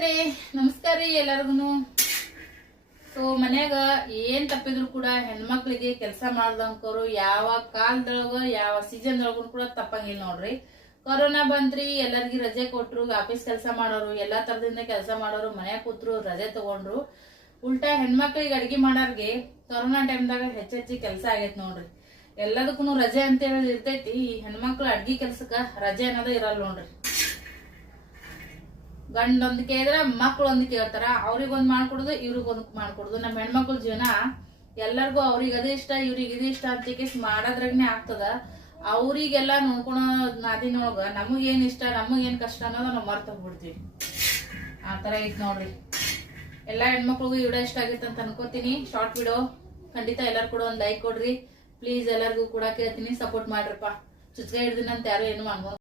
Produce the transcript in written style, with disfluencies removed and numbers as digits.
ಸ್ನೇಹಿತರೆ ನಮಸ್ಕಾರ ರೀ ಎಲ್ಲರಿಗೂ. ಸೊ ಮನ್ಯಾಗ ಏನ್ ತಪ್ಪಿದ್ರು ಕೂಡ ಹೆಣ್ಮಕ್ಳಿಗೆ ಕೆಲಸ ಮಾಡ್ದಂಕರು ಯಾವ ಕಾಲದೊಳಗ ಯಾವ ಸೀಸನ್ ದೊಳಗೂ ಕೂಡ ತಪ್ಪಂಗಿಲ್ಲ ನೋಡ್ರಿ. ಕೊರೋನಾ ಬಂತ್ರಿ, ಎಲ್ಲರಿಗೂ ರಜೆ ಕೊಟ್ರು, ಆಫೀಸ್ ಕೆಲಸ ಮಾಡೋರು, ಎಲ್ಲಾ ತರದಿಂದ ಕೆಲಸ ಮಾಡೋರು ಮನ್ಯಾಗ ಕೂತ್ರು, ರಜೆ ತಗೊಂಡ್ರು. ಉಲ್ಟಾ ಹೆಣ್ಮಕ್ಳಿಗೆ ಅಡ್ಗಿ ಮಾಡೋರ್ಗೆ ಕೊರೋನಾ ಟೈಮ್ದಾಗ ಹೆಚ್ಚೆಚ್ಚಿ ಕೆಲಸ ಆಗೈತ್ ನೋಡ್ರಿ. ಎಲ್ಲದಕ್ಕೂ ರಜೆ ಅಂತ ಹೇಳಿ ಇರ್ತೈತಿ, ಈ ಹೆಣ್ಮಕ್ಳು ಅಡ್ಗಿ ಕೆಲ್ಸಕ್ಕ ರಜೆ ಅನ್ನೋದು ಇರಲ್ಲ ನೋಡ್ರಿ. ಗಂಡೊಂದ್ ಕೇಳಿದ್ರ ಮಕ್ಳು ಒಂದ್ ಕೇಳ್ತಾರ, ಅವ್ರಿಗೊಂದ್ ಮಾಡ್ಕೊಡುದು ಇವ್ರಿಗೊಂದ್ ಮಾಡ್ಕೊಡುದು. ನಮ್ಮ ಹೆಣ್ಮಕ್ಳ ಜೀವನ ಎಲ್ಲರಿಗೂ ಅವ್ರಿಗೆ ಅದು ಇಷ್ಟ ಇವ್ರಿಗೆ ಇದು ಇಷ್ಟ ಅಂತ ಮಾಡೋದ್ರಾಗನೆ ಆಗ್ತದ. ಅವ್ರಿಗೆಲ್ಲಾ ನೋಡ್ಕೊಳೋ ನಾದಿನೊಳಗ ನಮಗ್ ಏನ್ ಇಷ್ಟ ನಮಗ್ ಏನ್ ಕಷ್ಟ ಅನ್ನೋದು ನಾವು ಮರ್ತ ಹೋಗ್ಬಿಡ್ತೀವಿ. ಆತರ ಐತ್ ನೋಡ್ರಿ. ಎಲ್ಲಾ ಹೆಣ್ಮಕ್ಳಿಗೂ ಈ ವಿಡಿಯೋ ಇಷ್ಟ ಆಗಿತ್ತು ಅಂತ ಅನ್ಕೋತೀನಿ. ಶಾರ್ಟ್ ವಿಡಿಯೋ ಖಂಡಿತ ಎಲ್ಲಾರು ಕೂಡ ಒಂದ್ ಲೈಕ್ ಕೊಡ್ರಿ ಪ್ಲೀಸ್. ಎಲ್ಲರಿಗೂ ಕೂಡ ಕೇಳ್ತೀನಿ, ಸಪೋರ್ಟ್ ಮಾಡ್ರಪ್ಪ. ಚುಚ್ಕ ಹಿಡ್ದಿನ ಅಂತ ಯಾರು ಏನು ಮಾಡ್ಬೋದು.